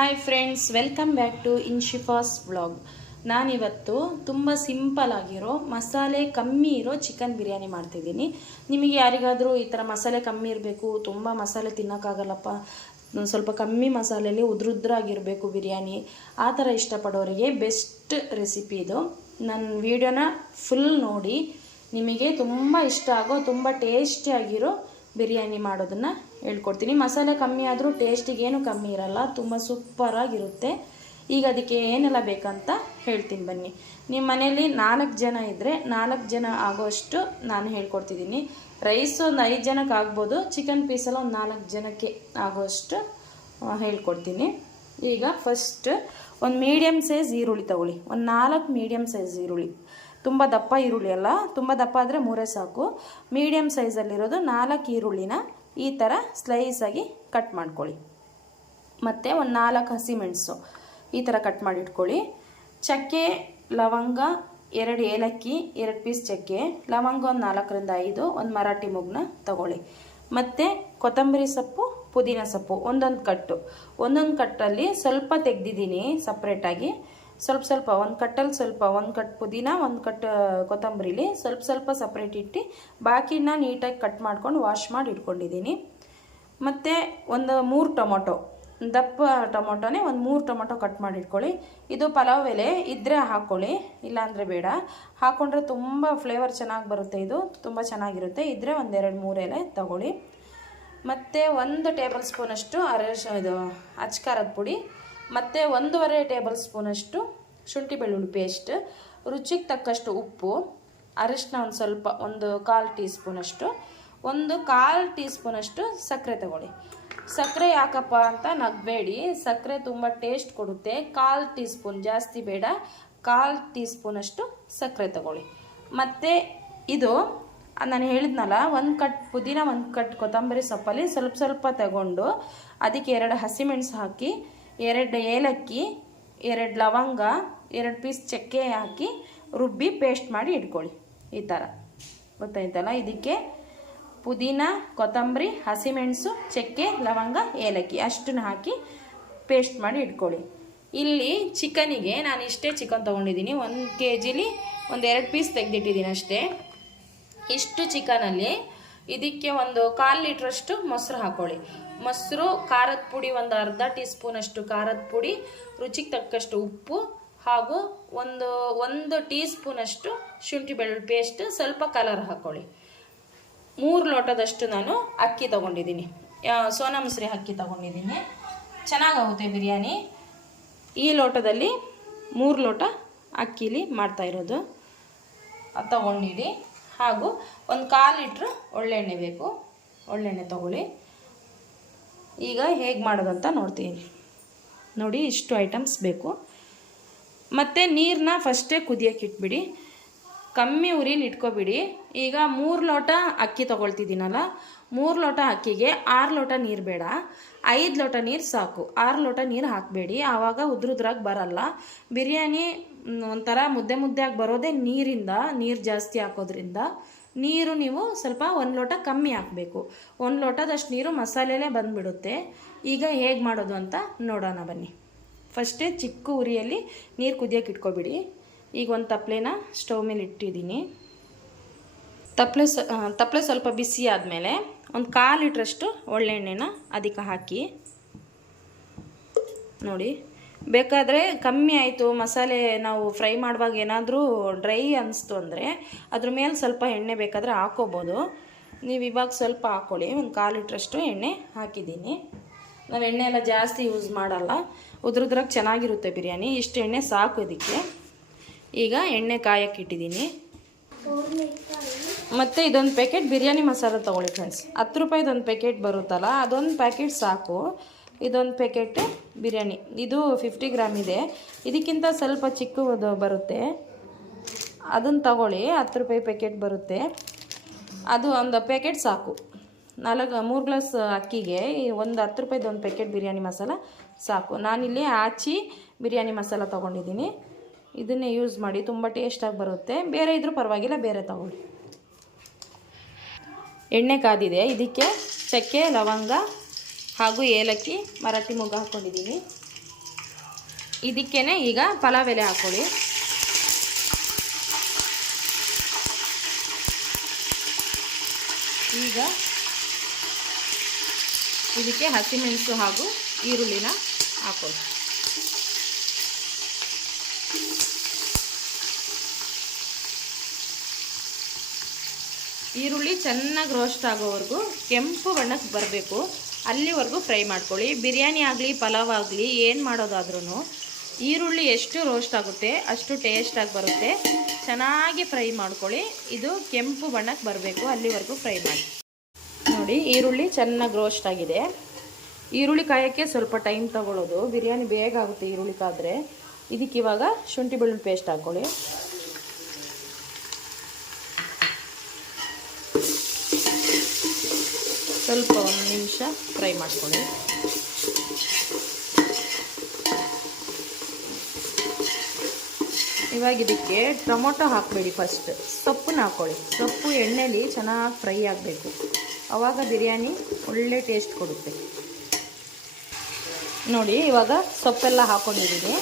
Hi friends, welcome back to Inshifa's vlog. ನಾನಿವತ್ತು ತುಂಬ simple ಆಗಿರೋ ಮಸಾಲೆ ಕಮ್ಮಿ ಇರೋ ಚಿಕನ್ ಬಿರಿಯಾನಿ ಮಾಡ್ತಿದ್ದೀನಿ. ನಿಮಗೆ ಯಾರಿಗಾದರೂ ಈ ಥರ ಮಸಾಲೆ ಕಮ್ಮಿ ಇರಬೇಕು, ತುಂಬ ಮಸಾಲೆ ತಿನ್ನೋಕ್ಕಾಗಲ್ಲಪ್ಪ, ಸ್ವಲ್ಪ ಕಮ್ಮಿ ಮಸಾಲೆಯಲ್ಲಿ ಉದ್ರುದ್ರಾಗಿರಬೇಕು ಬಿರಿಯಾನಿ, ಆ ಥರ ಇಷ್ಟಪಡೋರಿಗೆ ಬೆಸ್ಟ್ ರೆಸಿಪಿ ಇದು. ನನ್ನ ವಿಡಿಯೋನ ಫುಲ್ ನೋಡಿ, ನಿಮಗೆ ತುಂಬ ಇಷ್ಟ ಆಗೋ ತುಂಬ ಟೇಸ್ಟಿಯಾಗಿರೋ ಬಿರಿಯಾನಿ ಮಾಡೋದನ್ನು ಹೇಳ್ಕೊಡ್ತೀನಿ. ಮಸಾಲೆ ಕಮ್ಮಿ ಆದರೂ ಟೇಸ್ಟಿಗೆ ಏನು ಕಮ್ಮಿ ಇರಲ್ಲ, ತುಂಬ ಸೂಪರಾಗಿರುತ್ತೆ. ಈಗ ಅದಕ್ಕೆ ಏನೆಲ್ಲ ಬೇಕಂತ ಹೇಳ್ತೀನಿ ಬನ್ನಿ. ನಿಮ್ಮ ಮನೇಲಿ 4 ಜನ ಇದ್ದರೆ 4 ಜನ ಆಗೋಷ್ಟು ನಾನು ಹೇಳ್ಕೊಡ್ತಿದ್ದೀನಿ. ರೈಸ್ ಒಂದು 5 ಜನಕ್ಕೆ ಆಗ್ಬೋದು, ಚಿಕನ್ ಪೀಸೆಲ್ಲ ಒಂದು 4 ಜನಕ್ಕೆ ಆಗೋಷ್ಟು ಹೇಳ್ಕೊಡ್ತೀನಿ. ಈಗ ಫಸ್ಟ್ ಒಂದು ಮೀಡಿಯಮ್ ಸೈಜ್ ಈರುಳ್ಳಿ ತಗೊಳ್ಳಿ, ಒಂದು 4 ಮೀಡಿಯಮ್ ಸೈಜ್ ಈರುಳ್ಳಿ. ತುಂಬ ದಪ್ಪ ಈರುಳ್ಳಿ ಅಲ್ಲ, ತುಂಬ ದಪ್ಪ ಆದರೆ 3 ಸಾಕು. ಮೀಡಿಯಮ್ ಸೈಜಲ್ಲಿರೋದು 4 ಈರುಳ್ಳಿನ ಈ ಥರ ಸ್ಲೈಸಾಗಿ ಕಟ್ ಮಾಡ್ಕೊಳ್ಳಿ. ಮತ್ತು ಒಂದು 4 ಹಸಿಮೆಣಸು ಈ ಥರ ಕಟ್ ಮಾಡಿ ಇಟ್ಕೊಳ್ಳಿ. ಚಕ್ಕೆ, ಲವಂಗ, 2 ಏಲಕ್ಕಿ, 2 ಪೀಸ್ ಚಕ್ಕೆ, ಲವಂಗ ಒಂದು 4ರಿಂದ 5, ಒಂದು ಮರಾಠಿ ಮೊಗ್ಗನ್ನ ತಗೊಳ್ಳಿ. ಮತ್ತು ಕೊತ್ತಂಬರಿ ಸೊಪ್ಪು, ಪುದೀನ ಸೊಪ್ಪು ಒಂದೊಂದು ಕಟ್ಟಲ್ಲಿ ಸ್ವಲ್ಪ ತೆಗೆದಿದ್ದೀನಿ ಸಪ್ರೇಟಾಗಿ. ಸ್ವಲ್ಪ ಒಂದು ಕಟ್ಟಲ್ಲಿ ಸ್ವಲ್ಪ, ಒಂದು ಕಟ್ ಪುದೀನ, ಒಂದು ಕಟ್ ಕೊತ್ತಂಬರಿಲಿ ಸ್ವಲ್ಪ ಸಪ್ರೇಟ್ ಇಟ್ಟು ಬಾಕಿನ ನೀಟಾಗಿ ಕಟ್ ಮಾಡ್ಕೊಂಡು ವಾಶ್ ಮಾಡಿ ಇಟ್ಕೊಂಡಿದ್ದೀನಿ. ಮತ್ತು ಒಂದು 3 ಟೊಮೊಟೊ, ದಪ್ಪ ಟೊಮೊಟೊನೇ ಒಂದು 3 ಟೊಮೊಟೊ ಕಟ್ ಮಾಡಿ ಇಟ್ಕೊಳ್ಳಿ. ಇದು ಪಲಾವ್ ಎಲೆ ಇದ್ದರೆ ಹಾಕ್ಕೊಳ್ಳಿ, ಇಲ್ಲಾಂದರೆ ಬೇಡ. ಹಾಕ್ಕೊಂಡ್ರೆ ತುಂಬ ಫ್ಲೇವರ್ ಚೆನ್ನಾಗಿ ಬರುತ್ತೆ, ಇದು ತುಂಬ ಚೆನ್ನಾಗಿರುತ್ತೆ. ಇದ್ದರೆ ಒಂದು 2-3 ಎಲೆ ತಗೊಳ್ಳಿ. ಮತ್ತು 1 ಟೇಬಲ್ ಸ್ಪೂನಷ್ಟು ಇದು ಅಚ್ಕಾರದ ಪುಡಿ, ಮತ್ತು 1.5 ಟೇಬಲ್ ಸ್ಪೂನಷ್ಟು ಶುಂಠಿ ಬೆಳ್ಳುಳ್ಳಿ ಪೇಸ್ಟ್, ರುಚಿಗೆ ತಕ್ಕಷ್ಟು ಉಪ್ಪು, ಅರಿಶಿನ ಒಂದು ಸ್ವಲ್ಪ, ಒಂದು 1/4 ಟೀ ಸ್ಪೂನಷ್ಟು, ಒಂದು 1/4 ಟೀ ಸ್ಪೂನಷ್ಟು ಸಕ್ಕರೆ ತಗೊಳ್ಳಿ. ಸಕ್ಕರೆ ಯಾಕಪ್ಪ ಅಂತ ನಗಬೇಡಿ, ಸಕ್ಕರೆ ತುಂಬ ಟೇಸ್ಟ್ ಕೊಡುತ್ತೆ. 1/4 ಟೀ ಸ್ಪೂನ್, ಜಾಸ್ತಿ ಬೇಡ, 1/4 ಟೀ ಸ್ಪೂನಷ್ಟು ಸಕ್ಕರೆ ತಗೊಳ್ಳಿ. ಮತ್ತು ಇದು ನಾನು ಹೇಳಿದ್ನಲ್ಲ, 1 ಕಟ್ ಪುದೀನ, 1 ಕಟ್ ಕೊತ್ತಂಬರಿ ಸೊಪ್ಪಲ್ಲಿ ಸ್ವಲ್ಪ ತಗೊಂಡು ಅದಕ್ಕೆ 2 ಹಸಿಮೆಣಸು ಹಾಕಿ, 2 ಏಲಕ್ಕಿ, 2 ಲವಂಗ, 2 ಪೀಸ್ ಚಕ್ಕೆ ಹಾಕಿ ರುಬ್ಬಿ ಪೇಸ್ಟ್ ಮಾಡಿ ಇಟ್ಕೊಳ್ಳಿ. ಈ ಥರ ಗೊತ್ತಾಯ್ತಲ್ಲ. ಇದಕ್ಕೆ ಪುದೀನ, ಕೊತ್ತಂಬರಿ, ಹಸಿಮೆಣಸು, ಚಕ್ಕೆ, ಲವಂಗ, ಏಲಕ್ಕಿ ಅಷ್ಟನ್ನು ಹಾಕಿ ಪೇಸ್ಟ್ ಮಾಡಿ ಇಟ್ಕೊಳ್ಳಿ. ಇಲ್ಲಿ ಚಿಕನಿಗೆ ನಾನು ಇಷ್ಟೇ ಚಿಕನ್ ತೊಗೊಂಡಿದ್ದೀನಿ. 1 kgಲಿ ಒಂದು 2 ಪೀಸ್ ತೆಗೆದಿಟ್ಟಿದ್ದೀನಿ ಅಷ್ಟೇ. ಇಷ್ಟು ಚಿಕನಲ್ಲಿ ಇದಕ್ಕೆ ಒಂದು 1/4 ಲೀಟ್ರಷ್ಟು ಮೊಸರು ಹಾಕ್ಕೊಳ್ಳಿ. ಮೊಸರು, ಖಾರದ ಪುಡಿ ಒಂದು ಅರ್ಧ ಟೀ ಸ್ಪೂನಷ್ಟು ಖಾರದ ಪುಡಿ, ರುಚಿಗೆ ತಕ್ಕಷ್ಟು ಉಪ್ಪು, ಹಾಗೂ ಒಂದು ಟೀ ಸ್ಪೂನಷ್ಟು ಶುಂಠಿ ಬೆಳ್ಳುಳ್ಳಿ ಪೇಸ್ಟ್, ಸ್ವಲ್ಪ ಕಲರ್ ಹಾಕ್ಕೊಳ್ಳಿ. 3 ಲೋಟದಷ್ಟು ನಾನು ಅಕ್ಕಿ ತೊಗೊಂಡಿದ್ದೀನಿ, ಸೋನಾ ಮಸೂರಿ ಅಕ್ಕಿ ತೊಗೊಂಡಿದ್ದೀನಿ. ಚೆನ್ನಾಗಾಗುತ್ತೆ ಬಿರಿಯಾನಿ. ಈ ಲೋಟದಲ್ಲಿ 3 ಲೋಟ ಅಕ್ಕಿಲಿ ಮಾಡ್ತಾಯಿರೋದು, ಅದು ತೊಗೊಂಡಿಡಿ. ಹಾಗೂ ಒಂದು 1/4 ಲೀಟ್ರ್ ಒಳ್ಳೆಣ್ಣೆ ಬೇಕು, ಒಳ್ಳೆಣ್ಣೆ ತೊಗೊಳ್ಳಿ. ಈಗ ಹೇಗೆ ಮಾಡೋದು ಅಂತ ನೋಡ್ತೀನಿ ನೋಡಿ. ಇಷ್ಟು ಐಟಮ್ಸ್ ಬೇಕು. ಮತ್ತು ನೀರನ್ನ ಫಸ್ಟೇ ಕುದಿಯೋಕೆ ಇಟ್ಬಿಡಿ, ಕಮ್ಮಿ ಉರಿಲಿ ಇಟ್ಕೊಬಿಡಿ. ಈಗ 3 ಲೋಟ ಅಕ್ಕಿ ತೊಗೊಳ್ತಿದ್ದೀನಲ್ಲ, 3 ಲೋಟ ಅಕ್ಕಿಗೆ 6 ಲೋಟ ನೀರು ಬೇಡ, 5 ಲೋಟ ನೀರು ಸಾಕು. 6 ಲೋಟ ನೀರು ಹಾಕಬೇಡಿ, ಆವಾಗ ಉದ್ರುದ್ರಾಗಿ ಬರಲ್ಲ ಬಿರಿಯಾನಿ. ಒಂಥರ ಮುದ್ದೆಯಾಗಿ ಬರೋದೇ ನೀರು ಜಾಸ್ತಿ ಹಾಕೋದ್ರಿಂದ. ನೀರು ನೀವು ಸ್ವಲ್ಪ 1 ಲೋಟ ಕಮ್ಮಿ ಹಾಕಬೇಕು. 1 ಲೋಟದಷ್ಟು ನೀರು ಮಸಾಲೆಲೇ ಬಂದುಬಿಡುತ್ತೆ. ಈಗ ಹೇಗೆ ಮಾಡೋದು ಅಂತ ನೋಡೋಣ ಬನ್ನಿ. ಫಸ್ಟೇ ಚಿಕ್ಕ ಉರಿಯಲ್ಲಿ ನೀರು ಕುದಿಯೋಕೆ ಇಟ್ಕೊಬಿಡಿ. ಈಗ ಒಂದು ತಪ್ಪಲೆನ ಸ್ಟವ್ ಮೇಲೆ ಇಟ್ಟಿದ್ದೀನಿ. ತಪ್ಪಲೆ ಸ್ವಲ್ಪ ಬಿಸಿ ಆದಮೇಲೆ ಒಂದು 1/4 ಲೀಟ್ರಷ್ಟು ಒಳ್ಳೆಣ್ಣೆನ ಅದಕ್ಕೆ ಹಾಕಿ ನೋಡಿ. ಬೇಕಾದರೆ ಕಮ್ಮಿ ಆಯಿತು, ಮಸಾಲೆ ನಾವು ಫ್ರೈ ಮಾಡುವಾಗ ಏನಾದರೂ ಡ್ರೈ ಅನ್ನಿಸ್ತು ಅಂದರೆ ಅದ್ರ ಮೇಲೆ ಸ್ವಲ್ಪ ಎಣ್ಣೆ ಬೇಕಾದರೆ ಹಾಕೋಬೋದು. ನೀವು ಇವಾಗ ಸ್ವಲ್ಪ ಹಾಕ್ಕೊಳ್ಳಿ. ಒಂದು 1/4 ಲೀಟ್ರಷ್ಟು ಎಣ್ಣೆ ಹಾಕಿದ್ದೀನಿ. ನಾವು ಎಣ್ಣೆ ಎಲ್ಲ ಜಾಸ್ತಿ ಯೂಸ್ ಮಾಡಲ್ಲ, ಉದ್ರುದ್ರಾಗಿ ಚೆನ್ನಾಗಿರುತ್ತೆ ಬಿರಿಯಾನಿ. ಇಷ್ಟು ಎಣ್ಣೆ ಸಾಕು ಇದಕ್ಕೆ. ಈಗ ಎಣ್ಣೆ ಕಾಯಕ್ಕೆ ಇಟ್ಟಿದ್ದೀನಿ. ಮತ್ತು ಇದೊಂದು ಪ್ಯಾಕೆಟ್ ಬಿರಿಯಾನಿ ಮಸಾಲ ತೊಗೊಳ್ಳಿ ಫ್ರೆಂಡ್ಸ್. 10 ರೂಪಾಯಿದೊಂದು ಪ್ಯಾಕೆಟ್ ಬರುತ್ತಲ್ಲ, ಅದೊಂದು ಪ್ಯಾಕೆಟ್ ಸಾಕು. ಇದೊಂದು ಪ್ಯಾಕೆಟ್ ಬಿರಿಯಾನಿ, ಇದು 50 ಗ್ರಾಮ್ ಇದೆ. ಇದಕ್ಕಿಂತ ಸ್ವಲ್ಪ ಚಿಕ್ಕದು ಬರುತ್ತೆ, ಅದನ್ನು ತಗೊಳ್ಳಿ. 10 ರೂಪಾಯಿ ಪ್ಯಾಕೆಟ್ ಬರುತ್ತೆ, ಅದು ಒಂದು ಪ್ಯಾಕೆಟ್ ಸಾಕು. 3 ಗ್ಲಾಸ್ ಅಕ್ಕಿಗೆ ಒಂದು 10 ರೂಪಾಯಿದೊಂದು ಪ್ಯಾಕೆಟ್ ಬಿರಿಯಾನಿ ಮಸಾಲ ಸಾಕು. ನಾನಿಲ್ಲಿ ಆಚಿ ಬಿರಿಯಾನಿ ಮಸಾಲ ತೊಗೊಂಡಿದ್ದೀನಿ, ಇದನ್ನೇ ಯೂಸ್ ಮಾಡಿ, ತುಂಬ ಟೇಸ್ಟಾಗಿ ಬರುತ್ತೆ. ಬೇರೆ ಇದ್ರೂ ಪರವಾಗಿಲ್ಲ, ಬೇರೆ ತಗೊಳ್ಳಿ. ಎಣ್ಣೆ ಕಾದಿದೆ, ಇದಕ್ಕೆ ಚಕ್ಕೆ, ಲವಂಗ ಹಾಗೂ ಏಲಕ್ಕಿ, ಮರಾಠಿ ಮೊಗ್ಗು ಹಾಕ್ಕೊಂಡಿದ್ದೀನಿ. ಇದಕ್ಕೇನೆ ಈಗ ಪಲಾವ್ ಎಲೆ ಹಾಕೊಳ್ಳಿ. ಈಗ ಇದಕ್ಕೆ ಹಸಿಮೆಣಸು ಹಾಗೂ ಈರುಳ್ಳಿನ ಹಾಕೊಳ್ಳಿ. ಈರುಳ್ಳಿ ಚೆನ್ನಾಗಿ ರೋಸ್ಟ್ ಆಗೋವರೆಗೂ ಕೆಂಪು ಬಣ್ಣಕ್ಕೆ ಬರಬೇಕು, ಅಲ್ಲಿವರೆಗೂ ಫ್ರೈ ಮಾಡ್ಕೊಳ್ಳಿ. ಬಿರಿಯಾನಿ ಆಗಲಿ ಪಲಾವ್ ಆಗಲಿ ಏನು ಮಾಡೋದಾದ್ರೂ ಈರುಳ್ಳಿ ಎಷ್ಟು ರೋಸ್ಟ್ ಆಗುತ್ತೆ ಅಷ್ಟು ಟೇಸ್ಟಾಗಿ ಬರುತ್ತೆ. ಚೆನ್ನಾಗಿ ಫ್ರೈ ಮಾಡ್ಕೊಳ್ಳಿ. ಇದು ಕೆಂಪು ಬಣ್ಣಕ್ಕೆ ಬರಬೇಕು, ಅಲ್ಲಿವರೆಗೂ ಫ್ರೈ ಮಾಡಿ. ನೋಡಿ, ಈರುಳ್ಳಿ ಚೆನ್ನಾಗಿ ರೋಸ್ಟ್ ಆಗಿದೆ. ಈರುಳ್ಳಿ ಕಾಯೋಕ್ಕೆ ಸ್ವಲ್ಪ ಟೈಮ್ ತಗೊಳ್ಳೋದು, ಬಿರಿಯಾನಿ ಬೇಗ ಆಗುತ್ತೆ ಈರುಳ್ಳಿ ಕಾದ್ರೆ. ಇದಕ್ಕೆ ಇವಾಗ ಶುಂಠಿ ಬೆಳ್ಳುಳ್ಳಿ ಪೇಸ್ಟ್ ಹಾಕ್ಕೊಳ್ಳಿ. ಸ್ವಲ್ಪ 1 ನಿಮಿಷ ಫ್ರೈ ಮಾಡ್ಕೊಳ್ಳಿ. ಇವಾಗ ಇದಕ್ಕೆ ಟೊಮೊಟೊ ಹಾಕಬೇಡಿ, ಫಸ್ಟ್ ಸೊಪ್ಪನ್ನ ಹಾಕ್ಕೊಳ್ಳಿ. ಸೊಪ್ಪು ಎಣ್ಣೆಲಿ ಚೆನ್ನಾಗಿ ಫ್ರೈ ಆಗಬೇಕು, ಆವಾಗ ಬಿರಿಯಾನಿ ಒಳ್ಳೆ ಟೇಸ್ಟ್ ಕೊಡುತ್ತೆ. ನೋಡಿ, ಇವಾಗ ಸೊಪ್ಪೆಲ್ಲ ಹಾಕ್ಕೊಂಡಿದ್ದೀನಿ,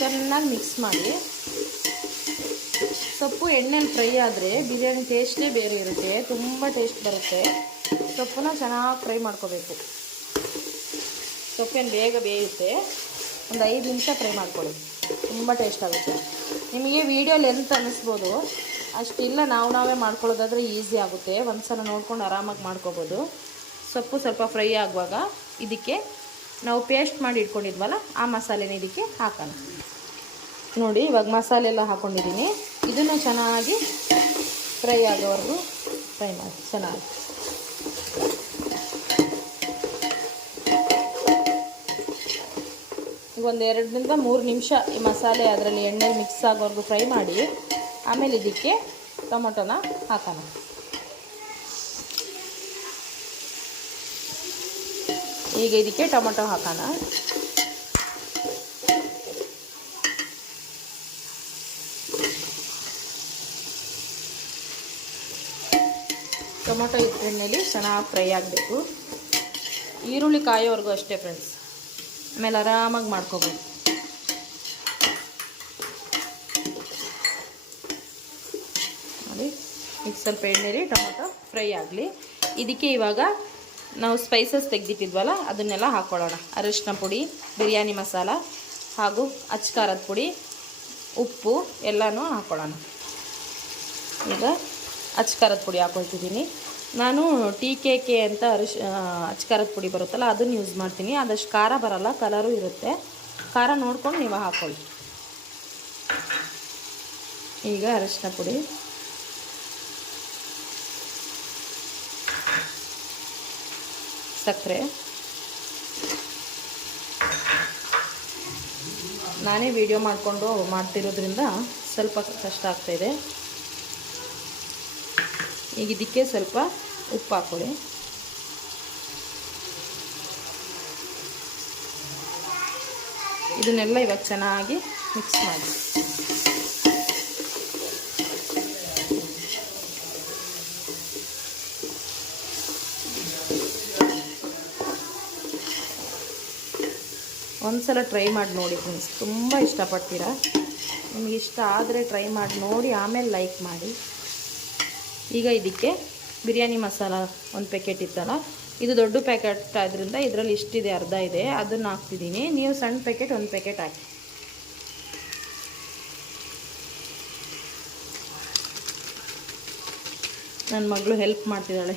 ಚೆನ್ನಾಗಿ ಮಿಕ್ಸ್ ಮಾಡಿ. ಸೊಪ್ಪು ಎಣ್ಣೆಲಿ ಫ್ರೈ ಆದರೆ ಬಿರಿಯಾನಿ ಟೇಸ್ಟೇ ಬೇರೆ ಇರುತ್ತೆ, ತುಂಬ ಟೇಸ್ಟ್ ಬರುತ್ತೆ. ಸೊಪ್ಪನ್ನ ಚೆನ್ನಾಗಿ ಫ್ರೈ ಮಾಡ್ಕೋಬೇಕು. ಸೊಪ್ಪೇನು ಬೇಗ ಬೇಯುತ್ತೆ, ಒಂದು 5 ನಿಮಿಷ ಫ್ರೈ ಮಾಡ್ಕೊಳ್ಳಿ, ತುಂಬ ಟೇಸ್ಟ್ ಆಗುತ್ತೆ. ನಿಮಗೆ ವಿಡಿಯೋ ಲೆಂತ್ ಅನ್ನಿಸ್ಬೋದು, ಅಷ್ಟಿಲ್ಲ, ನಾವೇ ಮಾಡ್ಕೊಳ್ಳೋದಾದರೆ ಈಸಿ ಆಗುತ್ತೆ. ಒಂದು ಸಲ ನೋಡ್ಕೊಂಡು ಆರಾಮಾಗಿ ಮಾಡ್ಕೋಬೋದು. ಸೊಪ್ಪು ಸ್ವಲ್ಪ ಫ್ರೈ ಆಗುವಾಗ ಇದಕ್ಕೆ ನಾವು ಪೇಸ್ಟ್ ಮಾಡಿ ಇಟ್ಕೊಂಡಿದ್ವಲ್ಲ ಆ ಮಸಾಲೆನ ಇದಕ್ಕೆ ಹಾಕೋಣ. ನೋಡಿ, ಇವಾಗ ಮಸಾಲೆ ಎಲ್ಲ ಹಾಕ್ಕೊಂಡಿದ್ದೀನಿ. ಇದನ್ನು ಚೆನ್ನಾಗಿ ಫ್ರೈ ಆಗೋವರೆಗೂ ಫ್ರೈ ಮಾಡಿ ಚೆನ್ನಾಗಿ. ಈಗ ಒಂದು 2ರಿಂದ 3 ನಿಮಿಷ ಈ ಮಸಾಲೆ ಅದರಲ್ಲಿ ಎಣ್ಣೆಲಿ ಮಿಕ್ಸ್ ಆಗೋವರೆಗೂ ಫ್ರೈ ಮಾಡಿ, ಆಮೇಲೆ ಇದಕ್ಕೆ ಟೊಮೊಟೊನ ಹಾಕೋಣ. ಈಗ ಇದಕ್ಕೆ ಟೊಮೊಟೊ ಹಾಕೋಣ. ಟೊಮೊಟೊ ಎಣ್ಣೆಲಿ ಚೆನ್ನಾಗಿ ಫ್ರೈ ಆಗಬೇಕು. ಈರುಳ್ಳಿ ಕಾಯೋವರೆಗೂ ಅಷ್ಟೇ ಫ್ರೆಂಡ್ಸ್, ಆಮೇಲೆ ಆರಾಮಾಗಿ ಮಾಡ್ಕೋಬೋದು. ನೋಡಿ, ಈಗ ಸ್ವಲ್ಪ ಎಣ್ಣೆಲಿ ಟೊಮೊಟೊ ಫ್ರೈ ಆಗಲಿ. ಇದಕ್ಕೆ ಇವಾಗ ನಾವು ಸ್ಪೈಸಸ್ ತೆಗೆದಿಟ್ಟಿದ್ವಲ್ಲ ಅದನ್ನೆಲ್ಲ ಹಾಕ್ಕೊಳ್ಳೋಣ. ಅರಿಶಿನ ಪುಡಿ, ಬಿರಿಯಾನಿ ಮಸಾಲ ಹಾಗೂ ಅಚ್ಕಾರದ ಪುಡಿ, ಉಪ್ಪು ಎಲ್ಲನೂ ಹಾಕ್ಕೊಳ್ಳೋಣ. ಈಗ ಅಚ್ಕಾರದ ಪುಡಿ ಹಾಕ್ಕೊಳ್ತಿದ್ದೀನಿ. ನಾನು TKK ಅಂತ ಅಚ್ಕಾರದ ಪುಡಿ ಬರುತ್ತಲ್ಲ ಅದನ್ನು ಯೂಸ್ ಮಾಡ್ತೀನಿ. ಅದಷ್ಟು ಖಾರ ಬರಲ್ಲ, ಕಲರು ಇರುತ್ತೆ. ಖಾರ ನೋಡ್ಕೊಂಡು ನೀವು ಹಾಕ್ಕೊಳ್ಳಿ. ಈಗ ಅರಿಶಿನ ಪುಡಿ, ಸಕ್ಕರೆ, ನಾನೇ ವಿಡಿಯೋ ಮಾಡಿಕೊಂಡು ಮಾಡ್ತಿರೋದ್ರಿಂದ ಸ್ವಲ್ಪ ಕಷ್ಟ ಆಗ್ತಾಯಿದೆ. ಈಗ ಇದಕ್ಕೆ ಸ್ವಲ್ಪ ಉಪ್ಪು ಹಾಕ್ಕೊಳ್ಳಿ. ಇದನ್ನೆಲ್ಲ ಇವಾಗ ಚೆನ್ನಾಗಿ ಮಿಕ್ಸ್ ಮಾಡಿ. ಒಂದ್ಸಲ ಟ್ರೈ ಮಾಡಿ ನೋಡಿ ಫ್ರೆಂಡ್ಸ್, ತುಂಬ ಇಷ್ಟಪಡ್ತೀರಾ. ನಿಮಗೆ ಇಷ್ಟ ಆದರೆ ಟ್ರೈ ಮಾಡಿ ನೋಡಿ, ಆಮೇಲೆ ಲೈಕ್ ಮಾಡಿ. ಈಗ ಇದಕ್ಕೆ ಬಿರಿಯಾನಿ ಮಸಾಲ 1 ಪ್ಯಾಕೆಟ್ ಇತ್ತಲ್ಲ, ಇದು ದೊಡ್ಡ ಪ್ಯಾಕೆಟ್ ಆದ್ದರಿಂದ ಇದರಲ್ಲಿ ಇಷ್ಟಿದೆ, ಅರ್ಧ ಇದೆ, ಅದನ್ನು ಹಾಕ್ತಿದ್ದೀನಿ. ನೀವು ಸಣ್ಣ ಪ್ಯಾಕೆಟ್ 1 ಪ್ಯಾಕೆಟ್ ಹಾಕಿ. ನನ್ನ ಮಗಳು ಹೆಲ್ಪ್ ಮಾಡ್ತಿದ್ದಾಳೆ,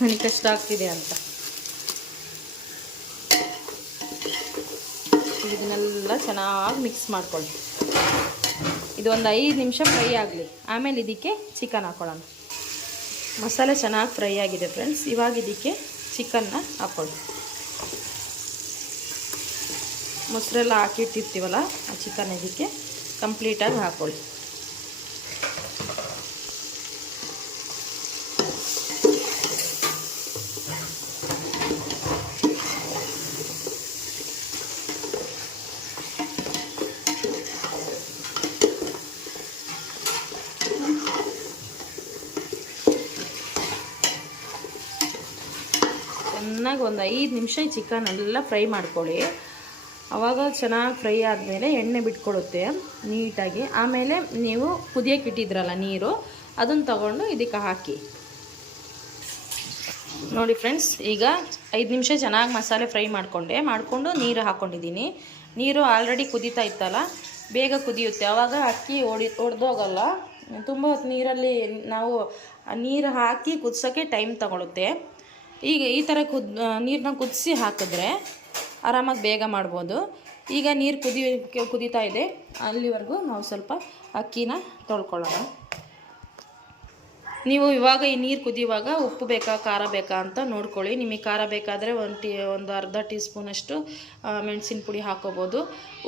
ನನಗೆ ಕಷ್ಟ ಆಗ್ತಿದೆ ಅಂತ. ಇದನ್ನೆಲ್ಲ ಚೆನ್ನಾಗಿ ಮಿಕ್ಸ್ ಮಾಡ್ಕೊಳ್ಳಿ. ಇದೊಂದು 5 ನಿಮಿಷ ಫ್ರೈ ಆಗಲಿ, ಆಮೇಲೆ ಇದಕ್ಕೆ ಚಿಕನ್ ಹಾಕ್ಕೊಳ್ಳೋಣ. ಮಸಾಲೆ ಚೆನ್ನಾಗಿ ಫ್ರೈ ಆಗಿದೆ ಫ್ರೆಂಡ್ಸ್. ಇವಾಗ ಇದಕ್ಕೆ ಚಿಕನ್ನ ಹಾಕ್ಕೊಳ್ಳಿ. ಮೊಸರೆಲ್ಲ ಹಾಕಿಟ್ಟಿರ್ತೀವಲ್ಲ ಆ ಚಿಕನ್ ಇದಕ್ಕೆ ಕಂಪ್ಲೀಟಾಗಿ ಹಾಕ್ಕೊಳ್ಳಿ. ಚೆನ್ನಾಗಿ ಒಂದು 5 ನಿಮಿಷ ಚಿಕನ್ ಎಲ್ಲ ಫ್ರೈ ಮಾಡ್ಕೊಳ್ಳಿ. ಆವಾಗ ಚೆನ್ನಾಗಿ ಫ್ರೈ ಆದಮೇಲೆ ಎಣ್ಣೆ ಬಿಟ್ಕೊಡುತ್ತೆ ನೀಟಾಗಿ. ಆಮೇಲೆ ನೀವು ಕುದಿಯೋಕೆ ಇಟ್ಟಿದ್ರಲ್ಲ ನೀರು, ಅದನ್ನು ತಗೊಂಡು ಇದಕ್ಕೆ ಹಾಕಿ. ನೋಡಿ ಫ್ರೆಂಡ್ಸ್, ಈಗ 5 ನಿಮಿಷ ಚೆನ್ನಾಗಿ ಮಸಾಲೆ ಫ್ರೈ ಮಾಡಿಕೊಂಡು ನೀರು ಹಾಕ್ಕೊಂಡಿದ್ದೀನಿ. ನೀರು ಆಲ್ರೆಡಿ ಕುದೀತಾ ಇತ್ತಲ್ಲ, ಬೇಗ ಕುದಿಯುತ್ತೆ. ಆವಾಗ ಅಕ್ಕಿ ಒಡೆದೋಗಲ್ಲ. ತುಂಬ ಹೊತ್ತು ನೀರಲ್ಲಿ ನಾವು ನೀರು ಹಾಕಿ ಕುದಿಸೋಕ್ಕೆ ಟೈಮ್ ತಗೊಳುತ್ತೆ. ಈಗ ಈ ಥರ ನೀರನ್ನ ಕುದಿಸಿ ಹಾಕಿದ್ರೆ ಆರಾಮಾಗಿ ಬೇಗ ಮಾಡ್ಬೋದು. ಈಗ ನೀರು ಕುದೀತಾ ಇದೆ, ಅಲ್ಲಿವರೆಗೂ ನಾವು ಸ್ವಲ್ಪ ಅಕ್ಕಿನ ತೊಳ್ಕೊಳ್ಳೋಣ. ನೀವು ಇವಾಗ ಈ ನೀರು ಕುದಿಯುವಾಗ ಉಪ್ಪು ಬೇಕಾ ಖಾರ ಬೇಕಾ ಅಂತ ನೋಡ್ಕೊಳ್ಳಿ. ನಿಮಗೆ ಖಾರ ಬೇಕಾದರೆ ಒಂದು ಅರ್ಧ ಟೀ ಸ್ಪೂನಷ್ಟು ಮೆಣಸಿನ ಪುಡಿ ಹಾಕೋಬೋದು.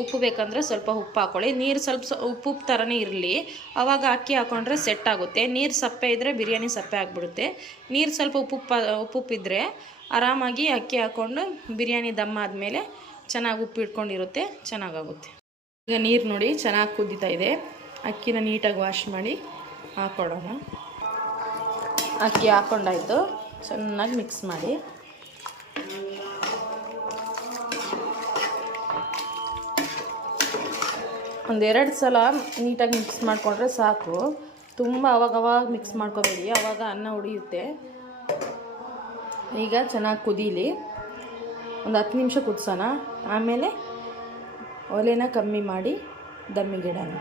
ಉಪ್ಪು ಬೇಕಂದರೆ ಸ್ವಲ್ಪ ಉಪ್ಪು ಹಾಕ್ಕೊಳ್ಳಿ. ನೀರು ಸ್ವಲ್ಪ ಉಪ್ಪು ಥರನೇ ಇರಲಿ, ಆವಾಗ ಅಕ್ಕಿ ಹಾಕ್ಕೊಂಡ್ರೆ ಸೆಟ್ ಆಗುತ್ತೆ. ನೀರು ಸಪ್ಪೆ ಇದ್ದರೆ ಬಿರಿಯಾನಿ ಸಪ್ಪೆ ಆಗಿಬಿಡುತ್ತೆ. ನೀರು ಸ್ವಲ್ಪ ಉಪ್ಪಿದ್ದರೆ ಆರಾಮಾಗಿ ಅಕ್ಕಿ ಹಾಕ್ಕೊಂಡು ಬಿರಿಯಾನಿ ದಮ್ ಆದಮೇಲೆ ಚೆನ್ನಾಗಿ ಉಪ್ಪು ಇಟ್ಕೊಂಡಿರುತ್ತೆ, ಚೆನ್ನಾಗಾಗುತ್ತೆ. ಈಗ ನೀರು ನೋಡಿ ಚೆನ್ನಾಗಿ ಕುದೀತಾ ಇದೆ. ಅಕ್ಕಿನ ನೀಟಾಗಿ ವಾಶ್ ಮಾಡಿ ಹಾಕ್ಕೊಳ್ಳೋಣ. ಅಕ್ಕಿ ಹಾಕ್ಕೊಂಡಾಯ್ತು, ಚೆನ್ನಾಗಿ ಮಿಕ್ಸ್ ಮಾಡಿ. ಒಂದೆರಡು ಸಲ ನೀಟಾಗಿ ಮಿಕ್ಸ್ ಮಾಡಿಕೊಂಡ್ರೆ ಸಾಕು. ತುಂಬ ಅವಾಗವಾಗ ಮಿಕ್ಸ್ ಮಾಡ್ಕೋಬೇಡಿ, ಆವಾಗ ಅನ್ನ ಉಳಿಯುತ್ತೆ. ಈಗ ಚೆನ್ನಾಗಿ ಕುದೀಲಿ, ಒಂದು 10 ನಿಮಿಷ ಕುದಿಸೋಣ. ಆಮೇಲೆ ಒಲೆನ ಕಮ್ಮಿ ಮಾಡಿ ದಮ್ಮಿಗಿಡೋಣ.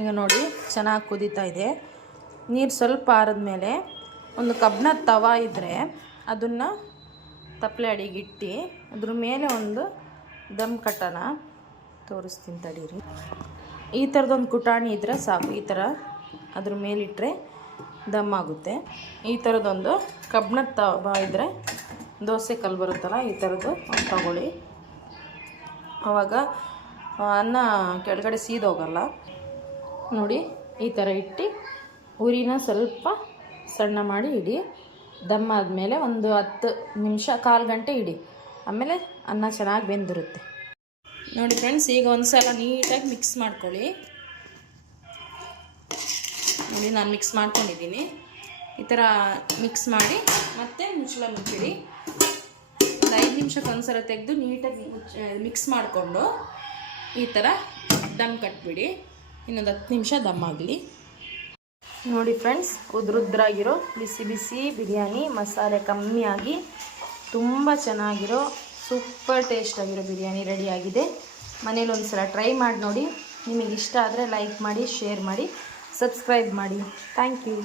ಈಗ ನೋಡಿ ಚೆನ್ನಾಗಿ ಕುದೀತಾ ಇದೆ. ನೀರು ಸ್ವಲ್ಪ ಆರಿದ್ಮೇಲೆ ಒಂದು ಕಬ್ಬಿಣದ ತವ ಇದ್ದರೆ ಅದನ್ನು ತಪ್ಪಲೆ ಅಡಿಗಿಟ್ಟು ಅದ್ರ ಮೇಲೆ ಒಂದು ದಮ್ ಕಟ್ಟೋಣ. ತೋರಿಸ್ತೀನಿ ತಡೀರಿ. ಈ ಥರದೊಂದು ಕುಟಾಣಿ ಇದ್ದರೆ ಸಾಕು. ಈ ಥರ ಅದ್ರ ಮೇಲಿಟ್ಟರೆ ದಮ್ ಆಗುತ್ತೆ. ಈ ಥರದೊಂದು ಕಬ್ಬಿಣದ ತವ ಇದ್ದರೆ, ದೋಸೆ ಕಲ್ಲು ಬರುತ್ತಲ್ಲ, ಈ ಥರದ್ದು ತಗೊಳ್ಳಿ. ಆವಾಗ ಅನ್ನ ಕೆಳಗಡೆ ಸೀದೋಗಲ್ಲ. ನೋಡಿ ಈ ಥರ ಇಟ್ಟು ಉರಿನ ಸ್ವಲ್ಪ ಸಣ್ಣ ಮಾಡಿ ಇಡಿ. ದಮ್ ಆದಮೇಲೆ ಒಂದು 10 ನಿಮಿಷ, 1/4 ಗಂಟೆ ಇಡಿ. ಆಮೇಲೆ ಅನ್ನ ಚೆನ್ನಾಗಿ ಬೆಂದಿರುತ್ತೆ. ನೋಡಿ ಫ್ರೆಂಡ್ಸ್, ಈಗ ಒಂದು ಸಲ ನೀಟಾಗಿ ಮಿಕ್ಸ್ ಮಾಡ್ಕೊಳ್ಳಿ. ನೋಡಿ ನಾನು ಮಿಕ್ಸ್ ಮಾಡ್ಕೊಂಡಿದ್ದೀನಿ. ಈ ಥರ ಮಿಕ್ಸ್ ಮಾಡಿ ಮತ್ತೆ ಮುಚ್ಚಳ ಮುಚ್ಚಿಡಿ. ಒಂದು 5 ನಿಮಿಷಕ್ಕೆ ಒಂದು ಸಲ ತೆಗೆದು ನೀಟಾಗಿ ಮಿಕ್ಸ್ ಮಾಡಿಕೊಂಡು ಈ ಥರ ದಮ್ ಕಟ್ಬಿಡಿ. ಇನ್ನೊಂದು 10 ನಿಮಿಷ ದಮ್ ಆಗಲಿ. ನೋಡಿ ಫ್ರೆಂಡ್ಸ್, ಉದ್ರುದ್ರಾಗಿರೋ ಬಿಸಿ ಬಿಸಿ ಬಿರಿಯಾನಿ, ಮಸಾಲೆ ಕಮ್ಮಿ ಆಗಿ ತುಂಬ ಚೆನ್ನಾಗಿರೋ ಸೂಪರ್ ಟೇಸ್ಟಾಗಿರೋ ಬಿರಿಯಾನಿ ರೆಡಿಯಾಗಿದೆ. ಮನೇಲಿ ಒಂದು ಸಲ ಟ್ರೈ ಮಾಡಿ ನೋಡಿ. ನಿಮಗೆ ಇಷ್ಟ ಆದರೆ ಲೈಕ್ ಮಾಡಿ, ಶೇರ್ ಮಾಡಿ, ಸಬ್ಸ್ಕ್ರೈಬ್ ಮಾಡಿ. Thank you.